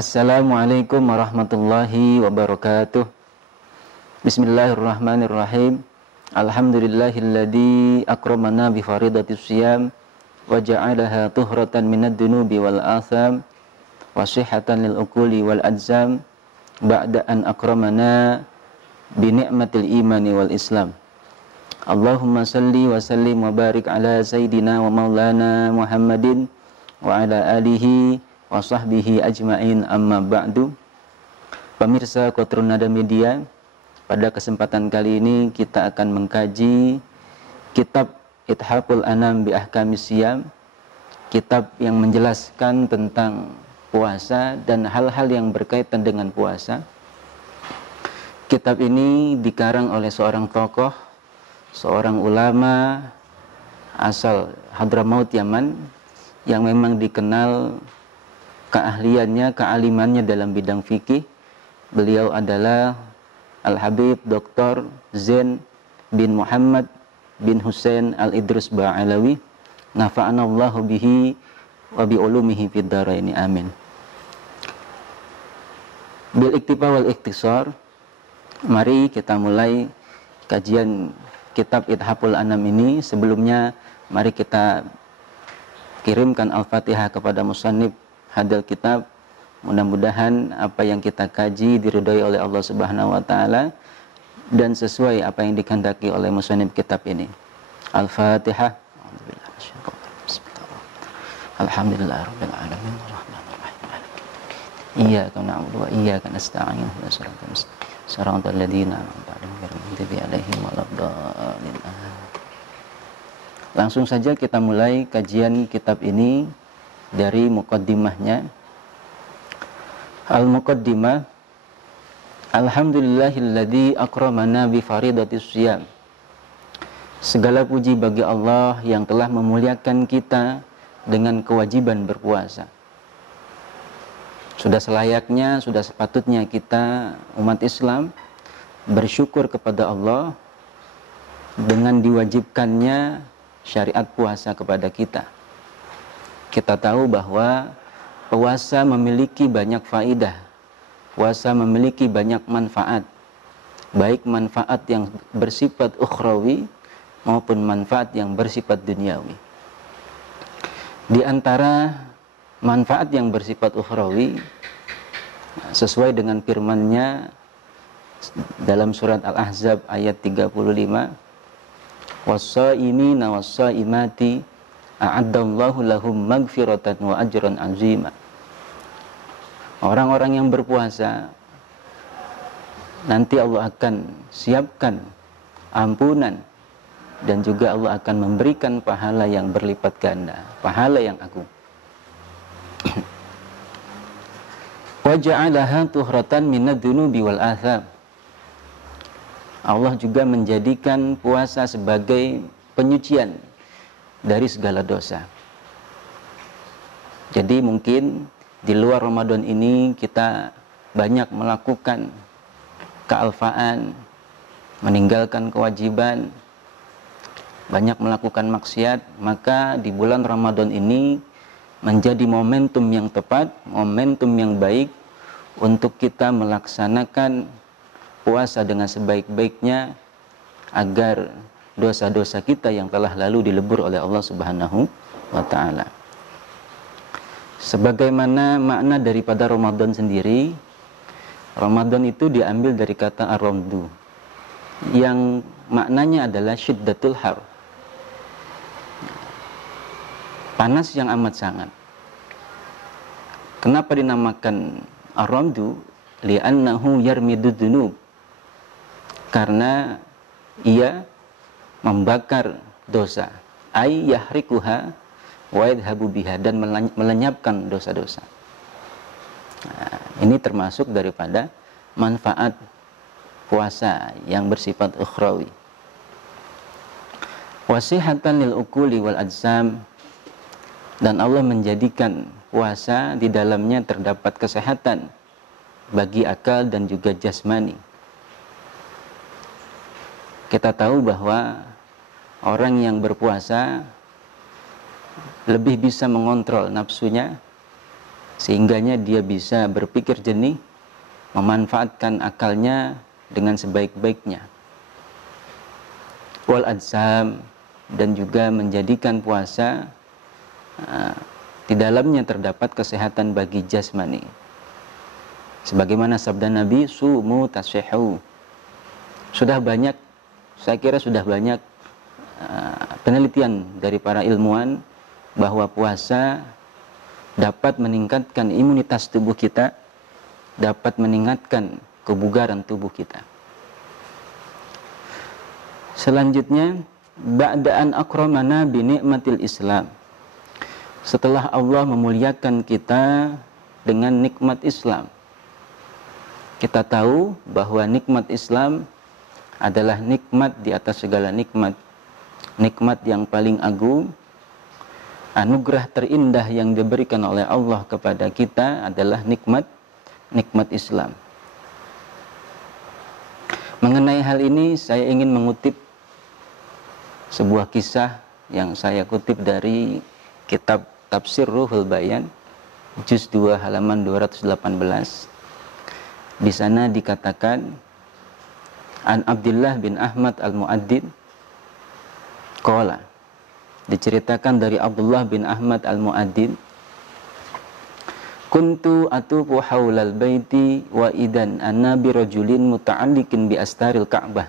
Assalamualaikum warahmatullahi wabarakatuh. Bismillahirrahmanirrahim. Alhamdulillahilladzi akramana bi faridatis siyam wa ja'alaha tuhratan minad dunubi wal atham wa sihhatan lil uquli wal ajzam ba'da an akramana bi ni'matil imani wal islam. Allahumma salli wa sallim wa barik ala sayyidina wa maulana Muhammadin wa ala alihi wa sahbihi ajma'in, amma ba'du. Pemirsa Qatrun Nada Media, pada kesempatan kali ini kita akan mengkaji kitab Ithaful Anam bi Ahkamis Siyam, kitab yang menjelaskan tentang puasa dan hal-hal yang berkaitan dengan puasa. Kitab ini dikarang oleh seorang tokoh, seorang ulama asal Hadramaut Yaman yang memang dikenal keahliannya, kealimannya dalam bidang fikih. Beliau adalah Al-Habib Dr. Zain bin Muhammad bin Hussein Al-Idrus Ba'alawi, nafa'anallahu bihi wa bi ulumihi fid dharaini, amin. Bil iktifa wal ikhtisar, mari kita mulai kajian kitab Ithaful Anam ini. Sebelumnya mari kita kirimkan Al-Fatihah kepada musannif hadal kitab. Mudah-mudahan apa yang kita kaji diridhai oleh Allah Subhanahu wa taala dan sesuai apa yang dikehendaki oleh musannif kitab ini. Al-Fatihah. Alhamdulillahirabbil alamin arrahmanir rahim. Iyyaka na'budu wa iyyaka nasta'in. Shiratal ladzina an'amta 'alaihim ghairil maghdubi 'alaihim waladdallin. Langsung saja kita mulai kajian kitab ini dari muqaddimahnya. Al-Muqaddimah. Alhamdulillahilladzi akramana bi faridatis siyam. Segala puji bagi Allah yang telah memuliakan kita dengan kewajiban berpuasa. Sudah selayaknya, sudah sepatutnya kita umat Islam bersyukur kepada Allah dengan diwajibkannya syariat puasa kepada kita. Kita tahu bahwa puasa memiliki banyak faidah, puasa memiliki banyak manfaat, baik manfaat yang bersifat ukhrawi maupun manfaat yang bersifat duniawi. Di antara manfaat yang bersifat ukhrawi, sesuai dengan firman-Nya dalam surat Al-Ahzab ayat 35, was-shaimina was-shaimati a'addallahu lahum magfiratan wa ajran azima. Orang-orang yang berpuasa nanti Allah akan siapkan ampunan dan juga Allah akan memberikan pahala yang berlipat ganda, pahala yang agung. Wa ja'alaha tuhratan minad dunubi wal atham. Allah juga menjadikan puasa sebagai penyucian dari segala dosa. Jadi mungkin di luar Ramadan ini kita banyak melakukan kealfaan, meninggalkan kewajiban, banyak melakukan maksiat, maka di bulan Ramadan ini menjadi momentum yang tepat, momentum yang baik untuk kita melaksanakan puasa dengan sebaik-baiknya agar dosa-dosa kita yang telah lalu dilebur oleh Allah Subhanahu wa taala. Sebagaimana makna daripada Ramadan sendiri, Ramadan itu diambil dari kata ar-ramdu yang maknanya adalah syiddatul har, panas yang amat sangat. Kenapa dinamakan ar-ramdu? Li'annahu yarmidud dunub, karena ia membakar dosa, ay yahrikuha wa yadhabu biha, dan melenyapkan dosa-dosa. Nah, ini termasuk daripada manfaat puasa yang bersifat ukhrawi. Wasihatan lil uquli wal ajsam, dan Allah menjadikan puasa di dalamnya terdapat kesehatan bagi akal dan juga jasmani. Kita tahu bahwa orang yang berpuasa lebih bisa mengontrol nafsunya, sehingganya dia bisa berpikir jernih, memanfaatkan akalnya dengan sebaik-baiknya. Wal adzam, dan juga menjadikan puasa di dalamnya terdapat kesehatan bagi jasmani. Sebagaimana sabda Nabi, sumu tasihhu. Sudah banyak, saya kira sudah banyak penelitian dari para ilmuwan bahwa puasa dapat meningkatkan imunitas tubuh kita, dapat meningkatkan kebugaran tubuh kita. Selanjutnya, ba'da'an akramana bi ni'matil Islam. Setelah Allah memuliakan kita dengan nikmat Islam. Kita tahu bahwa nikmat Islam adalah nikmat di atas segala nikmat. Nikmat yang paling agung, anugerah terindah yang diberikan oleh Allah kepada kita adalah nikmat Islam. Mengenai hal ini saya ingin mengutip sebuah kisah yang saya kutip dari kitab Tafsir Ruhul Bayan, juz 2 halaman 218. Di sana dikatakan, An Abdullah bin Ahmad al-Mu'addin qala, diceritakan dari Abdullah bin Ahmad al-Mu'addin, kuntu atufu haulal baiti wa idan anna bi rajulin muta'alliqin bi astaril Ka'bah.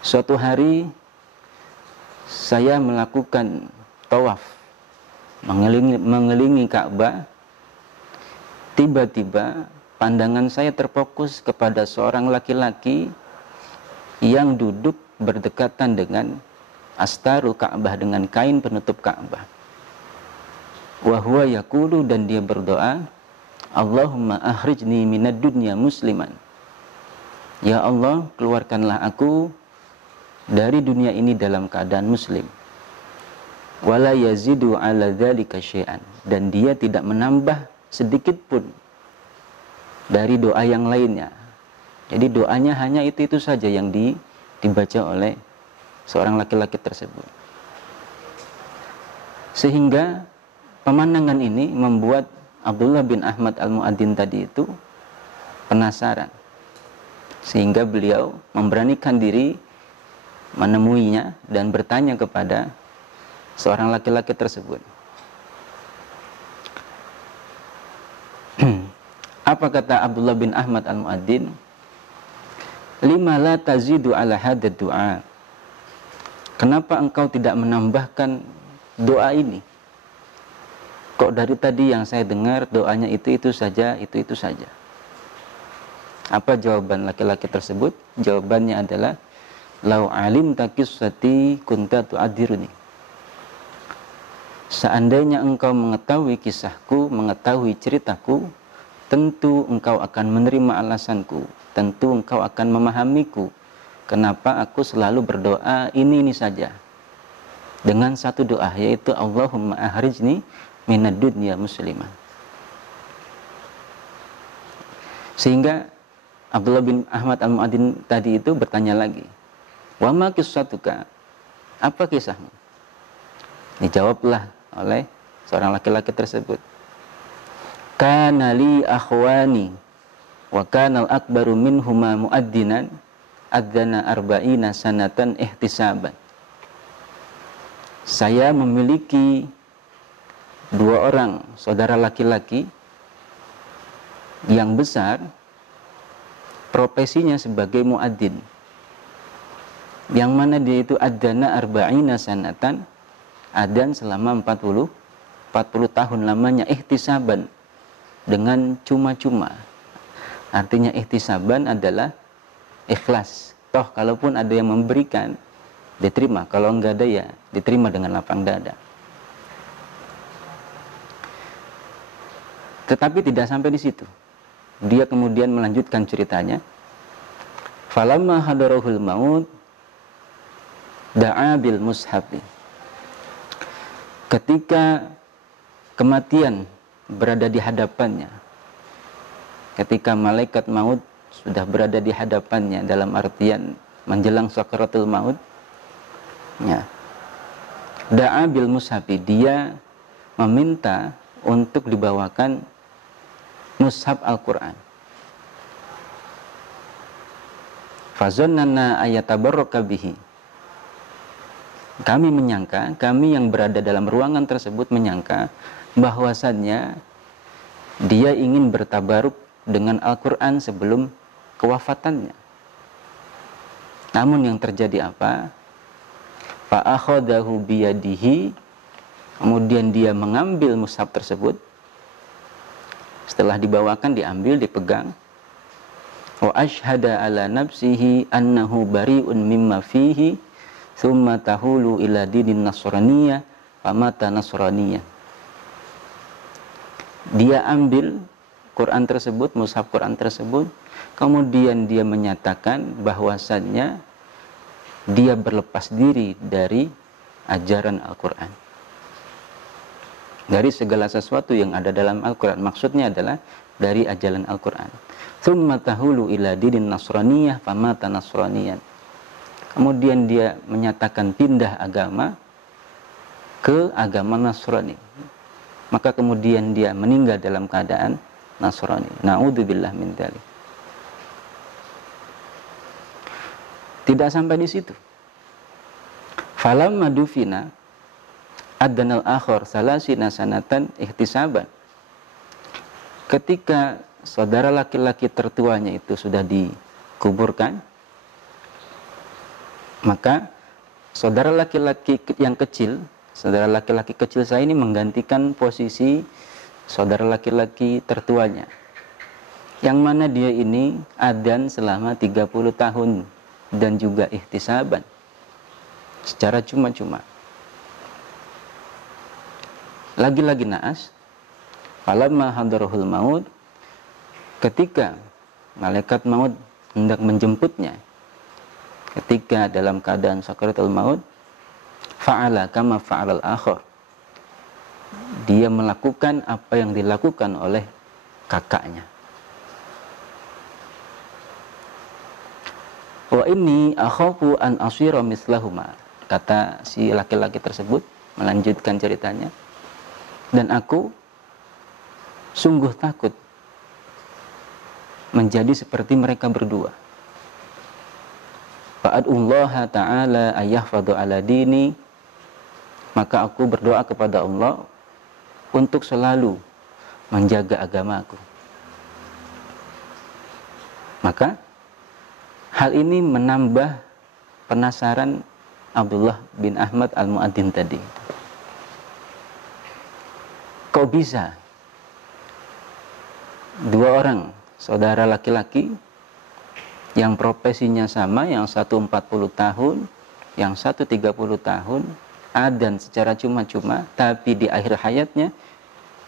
Suatu hari saya melakukan tawaf mengelilingi Ka'bah. Tiba-tiba pandangan saya terfokus kepada seorang laki-laki yang duduk berdekatan dengan astarul Ka'bah, dengan kain penutup Ka'bah. Wa huwa yaqulu, dan dia berdoa, Allahumma akhrijni minad dunya musliman. Ya Allah, keluarkanlah aku dari dunia ini dalam keadaan muslim. Wala yazidu ala dzalika syai'an, dan dia tidak menambah sedikit pun dari doa yang lainnya. Jadi doanya hanya itu saja yang dibaca oleh seorang laki-laki tersebut. Sehingga pemandangan ini membuat Abdullah bin Ahmad al-Mu'addin tadi itu penasaran. Sehingga beliau memberanikan diri menemuinya dan bertanya kepada seorang laki-laki tersebut. Apa kata Abdullah bin Ahmad al-Mu'addin? Lima la tazidu ala hadad du'a. Kenapa engkau tidak menambahkan doa ini? Kok dari tadi yang saya dengar doanya itu saja, itu saja. Apa jawaban laki-laki tersebut? Jawabannya adalah, lau alim takissati kunta tu'adiruni. Seandainya engkau mengetahui kisahku, mengetahui ceritaku, tentu engkau akan menerima alasanku, tentu engkau akan memahamiku kenapa aku selalu berdoa ini saja, dengan satu doa, yaitu Allahumma akhrijni minad dunya musliman. Sehingga Abdullah bin Ahmad al-Mu'addin tadi itu bertanya lagi, wa ma qissatuka, apa kisahmu? Dijawablah oleh seorang laki-laki tersebut, kana li akhwani wa kana al-akbaru minhuma muaddinan adzana arba'ina sanatan ihtisaban. Saya memiliki dua orang saudara laki-laki yang besar, profesinya sebagai muadzin, yang mana dia itu adzana arba'ina sanatan, adzan selama 40 tahun lamanya, ihtisaban, dengan cuma-cuma. Artinya ihtisaban adalah ikhlas. Toh kalaupun ada yang memberikan, diterima. Kalau enggak ada ya diterima dengan lapang dada. Tetapi tidak sampai di situ. Dia kemudian melanjutkan ceritanya. Falamma hadarahul maut da'a bil mushafi. Ketika kematian berada di hadapannya, ketika malaikat maut sudah berada di hadapannya, dalam artian menjelang sakaratul maut, ya, da'a bil mushafi, dia meminta untuk dibawakan mushaf Al-Quran. Fazonnana ayatabarraka bihi. Kami menyangka, kami yang berada dalam ruangan tersebut menyangka bahwasannya dia ingin bertabaruk dengan Al-Quran sebelum kewafatannya. Namun yang terjadi apa? Fa'akhadahu biyadihi, kemudian dia mengambil mushaf tersebut. Setelah dibawakan, diambil, dipegang. Wa ashhada ala nafsihi annahu bari'un mimma fihi thumma tahulu ila dinin nasraniyah famata nasraniyah. Dia ambil Quran tersebut, mushaf Quran tersebut, kemudian dia menyatakan bahwasannya dia berlepas diri dari ajaran Al-Quran, dari segala sesuatu yang ada dalam Al-Quran. Maksudnya adalah dari ajaran Al-Quran. Tsumma tahulu ila dinin nasraniyah famata nasraniyan. Kemudian dia menyatakan pindah agama ke agama Nasrani. Maka kemudian dia meninggal dalam keadaan Nasrani. Na'udzubillah min dzalik. Tidak sampai di situ. Falamma dufina adnal akhir salasina sanatan ihtisaban. Ketika saudara laki-laki tertuanya itu sudah dikuburkan, maka saudara laki-laki yang kecil, saudara laki-laki kecil saya ini menggantikan posisi saudara laki-laki tertuanya, yang mana dia ini adzan selama 30 tahun dan juga ihtisaban secara cuma-cuma. Lagi-lagi naas, falamma hadarahul maut, ketika malaikat maut hendak menjemputnya, ketika dalam keadaan sakaratul maut, fa'ala kama fa'alal akhir, dia melakukan apa yang dilakukan oleh kakaknya. Wa inni akhafu an asira mislahuma, kata si laki-laki tersebut melanjutkan ceritanya, dan aku sungguh takut menjadi seperti mereka berdua. Fa'adullaha ta'ala ayyahfadhu ala dini, maka aku berdoa kepada Allah untuk selalu menjaga agamaku. Maka hal ini menambah penasaran Abdullah bin Ahmad al-Mu'adzin tadi. Kok bisa dua orang saudara laki-laki yang profesinya sama, yang satu 40 tahun, yang satu 30 tahun, adzan secara cuma-cuma, tapi di akhir hayatnya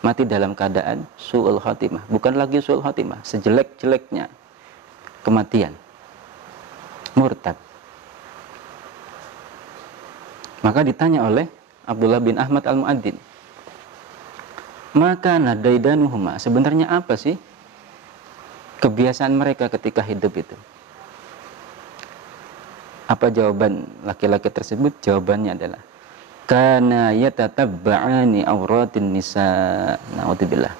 mati dalam keadaan su'ul khatimah. Bukan lagi su'ul khatimah, sejelek-jeleknya kematian, murtad. Maka ditanya oleh Abdullah bin Ahmad al-Mu'adzin, maka nadaidanuhuma, sebenarnya apa sih kebiasaan mereka ketika hidup itu? Apa jawaban laki-laki tersebut? Jawabannya adalah kana yatatabba'ani auratin nisa. Na'udzubillah.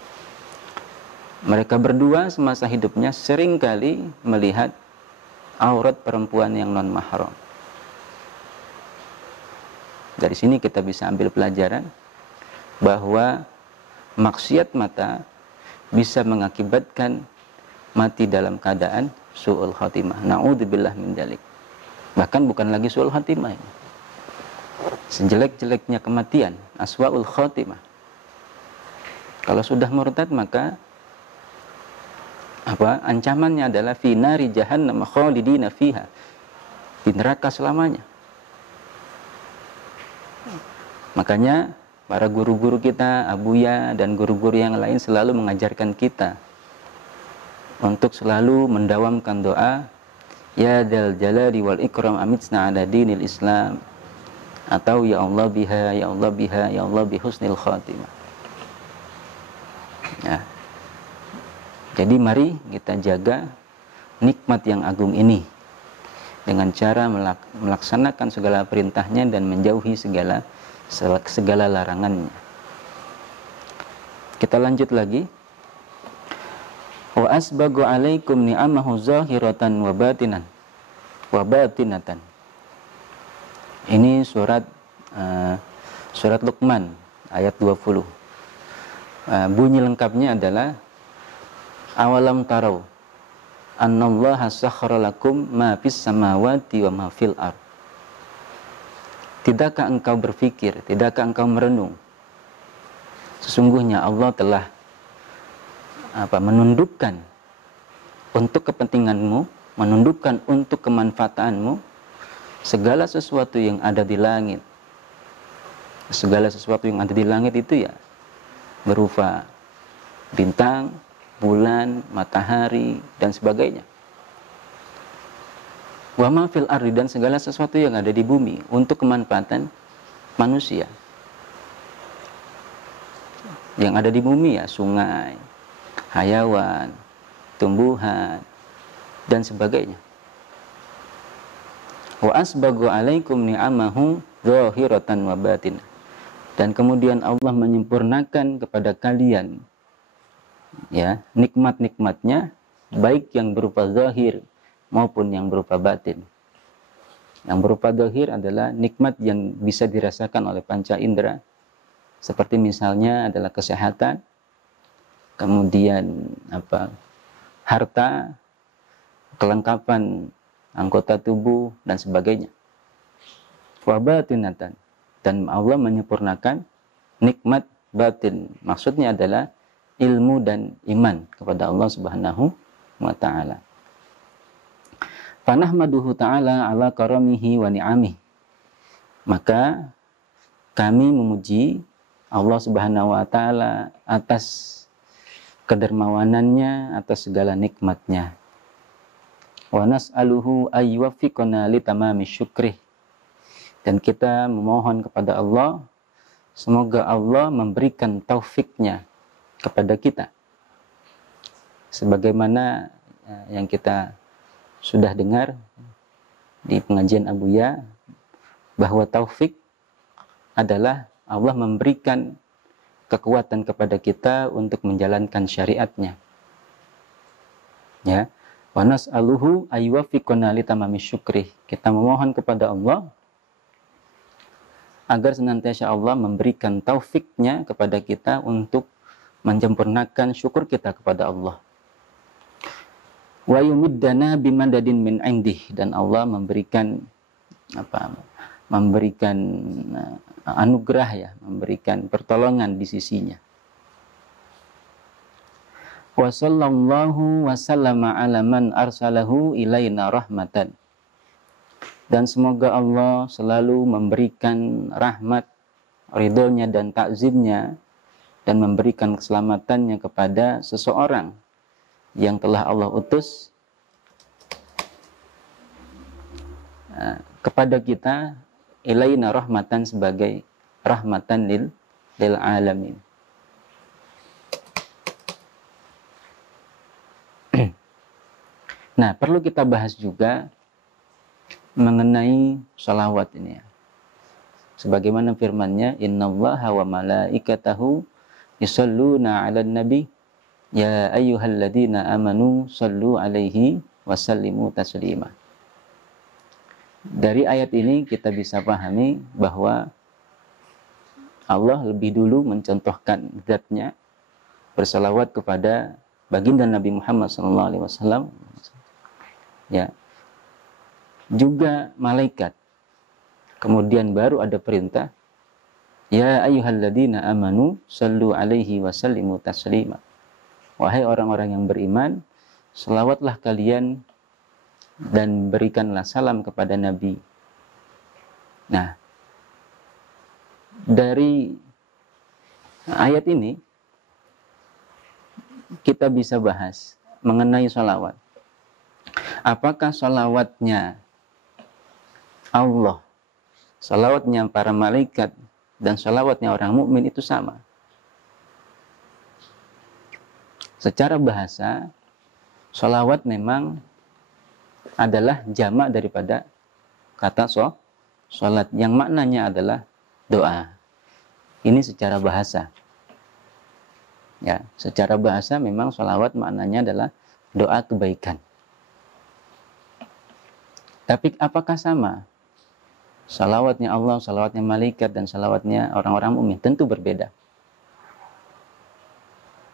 Mereka berdua semasa hidupnya seringkali melihat aurat perempuan yang non mahram. Dari sini kita bisa ambil pelajaran bahwa maksiat mata bisa mengakibatkan mati dalam keadaan su'ul khatimah. Na'udzubillah min dzalik. Bahkan bukan lagi su'ul khatimah ini, sejelek-jeleknya kematian, aswa'ul khatimah. Kalau sudah murtad, maka ancamannya adalah fi nari jahannam khalidina fiha, di neraka selamanya. Makanya para guru-guru kita, Abuya dan guru-guru yang lain selalu mengajarkan kita untuk selalu mendawamkan doa, ya dzal jalali wal ikram amitsna ala dinil Islam, atau ya Allah biha, ya Allah biha, ya Allah bi husnil khatimah. Ya. Jadi mari kita jaga nikmat yang agung ini dengan cara melaksanakan segala perintahnya dan menjauhi segala larangannya. Kita lanjut lagi. Wa asbagu alaikum ni'amahu zahiratan wa batinan wa batinatan. Ini surat Luqman ayat 20. Bunyi lengkapnya adalah awalam tarau annallaha sakhkhara lakum ma fis samawati wa ma fil ard. Tidakkah engkau berpikir, tidakkah engkau merenung, sesungguhnya Allah telah menundukkan untuk kepentinganmu, menundukkan untuk kemanfaatanmu segala sesuatu yang ada di langit. Segala sesuatu yang ada di langit itu ya berupa bintang, bulan, matahari, dan sebagainya. Wa ma fil ardi, dan segala sesuatu yang ada di bumi untuk kemanfaatan manusia. Yang ada di bumi ya sungai, hayawan, tumbuhan, dan sebagainya. Wa asbagu alaikum ni'amahu zahiratan wa batin. Dan kemudian Allah menyempurnakan kepada kalian ya nikmat-nikmatnya, baik yang berupa zahir maupun yang berupa batin. Yang berupa zahir adalah nikmat yang bisa dirasakan oleh panca indera, seperti misalnya adalah kesehatan, kemudian harta, kelengkapan anggota tubuh, dan sebagainya. Wa batinatan, dan Allah menyempurnakan nikmat batin. Maksudnya adalah ilmu dan iman kepada Allah Subhanahu wa taala. Fanahmaduhu ta'ala ala karamihi wa ni'amih. Maka kami memuji Allah Subhanahu wa taala atas kedermawanannya, atas segala nikmatnya. Wa nas'aluhu ayyuwaffiqana li tamami syukrih. Dan kita memohon kepada Allah, semoga Allah memberikan taufiknya kepada kita. Sebagaimana yang kita sudah dengar di pengajian Abuya, bahwa taufik adalah Allah memberikan kekuatan kepada kita untuk menjalankan syariatnya. Ya, wa nas'aluhu ayyuwaffiqana li tamami syukrih. Kita memohon kepada Allah agar senantiasa Allah memberikan taufiknya kepada kita untuk menyempurnakan syukur kita kepada Allah. Wa yumiddana bimadadin min indih, dan Allah memberikan anugerah ya, memberikan pertolongan di sisinya. Wa sallallahu wa sallama ala man arsalahu ilaina rahmatan. Dan semoga Allah selalu memberikan rahmat, ridhonya dan takzimnya, dan memberikan keselamatannya kepada seseorang yang telah Allah utus kepada kita, ilaina rahmatan, sebagai rahmatan lil alamin. Nah, perlu kita bahas juga mengenai salawat ini ya. Sebagaimana firman-Nya, innallaha wa malaikatahu yusholluna 'alan nabi ya ayyuhalladzina amanu shallu 'alaihi wa sallimu taslima. Dari ayat ini kita bisa pahami bahwa Allah lebih dulu mencontohkan zat-Nya bersalawat kepada baginda Nabi Muhammad SAW. Ya. Juga malaikat. Kemudian baru ada perintah, ya ayyuhalladzina amanu shallu 'alaihi wa sallimu taslima. Wahai orang-orang yang beriman, selawatlah kalian dan berikanlah salam kepada Nabi. Nah, dari ayat ini kita bisa bahas mengenai salawat. Apakah salawatnya Allah, salawatnya para malaikat, dan salawatnya orang mukmin itu sama? Secara bahasa, salawat memang adalah jamak daripada kata salat, yang maknanya adalah doa. Ini secara bahasa. Ya, secara bahasa memang sholawat maknanya adalah doa kebaikan. Tapi apakah sama? Salawatnya Allah, salawatnya malaikat, dan salawatnya orang-orang mukmin tentu berbeda.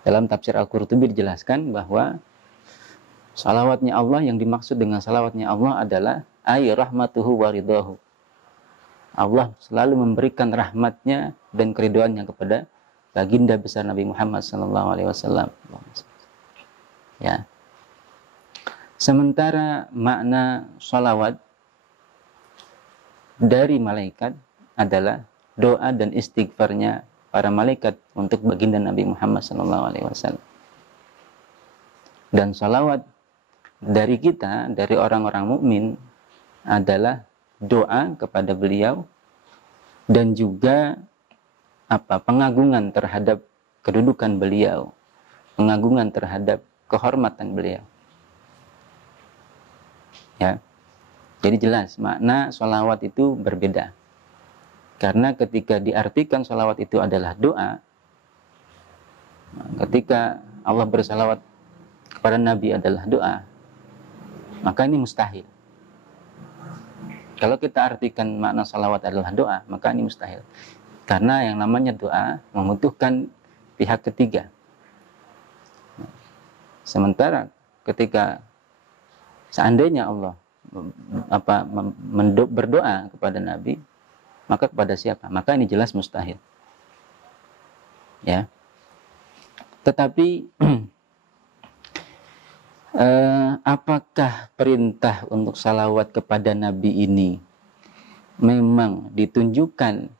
Dalam tafsir Al-Qurtubi dijelaskan bahwa salawatnya Allah, yang dimaksud dengan salawatnya Allah adalah ay rahmatuhu wa ridahu. Allah selalu memberikan rahmatnya dan keridhaannya kepada baginda besar Nabi Muhammad SAW. Ya. Sementara makna salawat dari malaikat adalah doa dan istighfarnya para malaikat untuk baginda Nabi Muhammad SAW. Dan salawat dari kita, dari orang-orang mukmin adalah doa kepada beliau dan juga pengagungan terhadap kedudukan beliau, pengagungan terhadap kehormatan beliau. Ya. Jadi jelas makna sholawat itu berbeda. Karena ketika diartikan sholawat itu adalah doa, ketika Allah bersalawat kepada Nabi adalah doa, maka ini mustahil. Kalau kita artikan makna sholawat adalah doa, maka ini mustahil. Karena yang namanya doa membutuhkan pihak ketiga. Sementara ketika seandainya Allah berdoa kepada Nabi, maka kepada siapa? Maka ini jelas mustahil. Ya. Tetapi apakah perintah untuk salawat kepada Nabi ini memang ditunjukkan,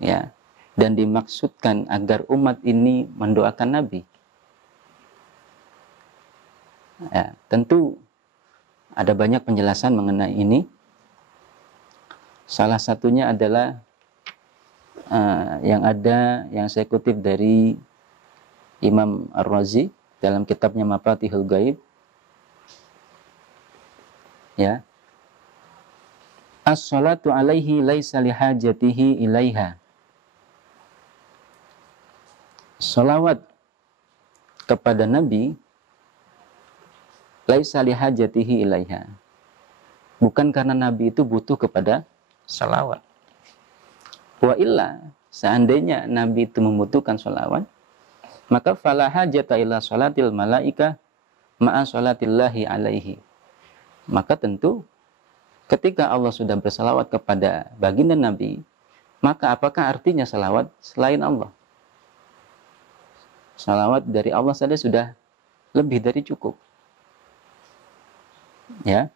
ya, dan dimaksudkan agar umat ini mendoakan Nabi? Ya, tentu ada banyak penjelasan mengenai ini. Salah satunya adalah yang saya kutip dari Imam Ar-Razi dalam kitabnya Mafatihul Ghaib. Ya. As-salatu alaihi laisa lihajatihi ilaiha. Salawat kepada Nabi laisa lihajatihi ilaiha. Bukan karena Nabi itu butuh kepada salawat. Wa illa, seandainya Nabi itu membutuhkan salawat, maka fala hajata ila salatil malaika ma'a salatillahi alaihi. Maka tentu ketika Allah sudah bersalawat kepada baginda Nabi, maka apakah artinya salawat selain Allah? Salawat dari Allah saja sudah lebih dari cukup. Ya.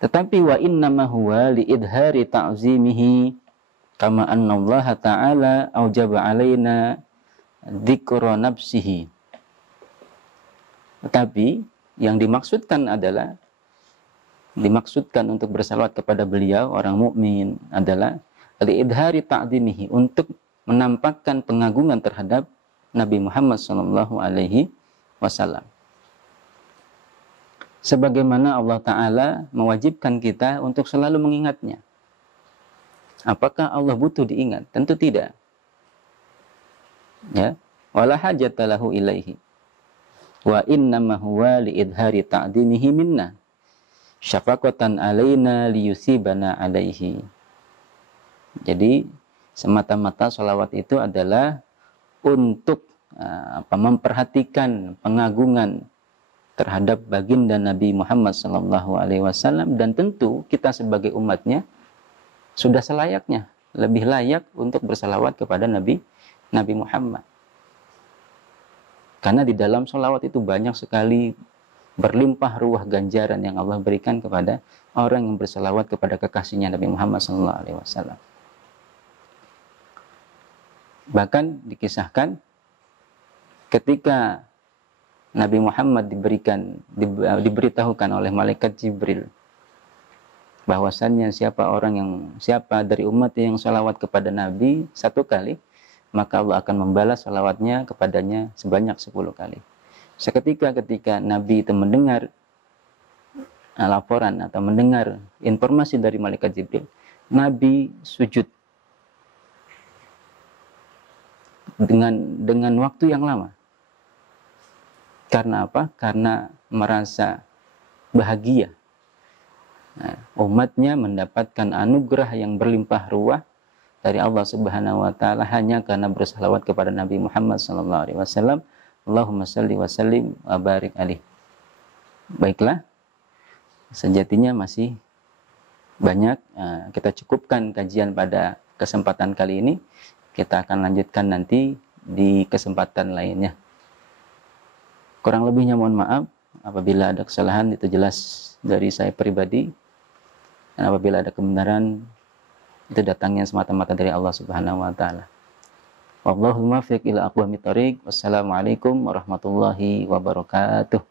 Tetapi wa innama huwa li idhari ta'zimihi kama anna Allah Ta'ala aujaba alaina dzikra nafsihi. Tetapi yang dimaksudkan untuk bersalawat kepada beliau orang mukmin adalah li idhari ta'zimihi, untuk menampakkan pengagungan terhadap Nabi Muhammad sallallahu alaihi wasallam. Sebagaimana Allah Ta'ala mewajibkan kita untuk selalu mengingatnya. Apakah Allah butuh diingat? Tentu tidak. Ya, wala hajata lahu ilaihi. Wa innama huwa li idhari ta'dimihi minna. Syafaqatan alaina liyusibana alaihi. Jadi semata-mata sholawat itu adalah untuk memperhatikan pengagungan terhadap baginda Nabi Muhammad SAW, dan tentu kita sebagai umatnya sudah selayaknya, lebih layak untuk bersalawat kepada Nabi Muhammad. Karena di dalam salawat itu banyak sekali berlimpah ruah ganjaran yang Allah berikan kepada orang yang bersalawat kepada kekasihnya Nabi Muhammad SAW. Bahkan dikisahkan ketika Nabi Muhammad diberitahukan oleh malaikat Jibril bahwasannya siapa dari umat yang salawat kepada Nabi 1 kali, maka Allah akan membalas salawatnya kepadanya sebanyak 10 kali. Seketika ketika Nabi itu mendengar laporan atau mendengar informasi dari malaikat Jibril, Nabi sujud dengan waktu yang lama. Karena apa? Karena merasa bahagia. Nah, umatnya mendapatkan anugerah yang berlimpah ruah dari Allah Subhanahu wa taala hanya karena bersalawat kepada Nabi Muhammad sallallahu alaihi wasallam. Allahumma shalli wa sallim wa barik alaihi. Baiklah, sejatinya masih banyak. Kita cukupkan kajian pada kesempatan kali ini. Kita akan lanjutkan nanti di kesempatan lainnya. Kurang lebihnya mohon maaf apabila ada kesalahan, itu jelas dari saya pribadi. Dan apabila ada kebenaran, itu datangnya semata-mata dari Allah Subhanahu wa taala. Wallahul muwaffiq ila aqwamit thoriq. Wassalamualaikum warahmatullahi wabarakatuh.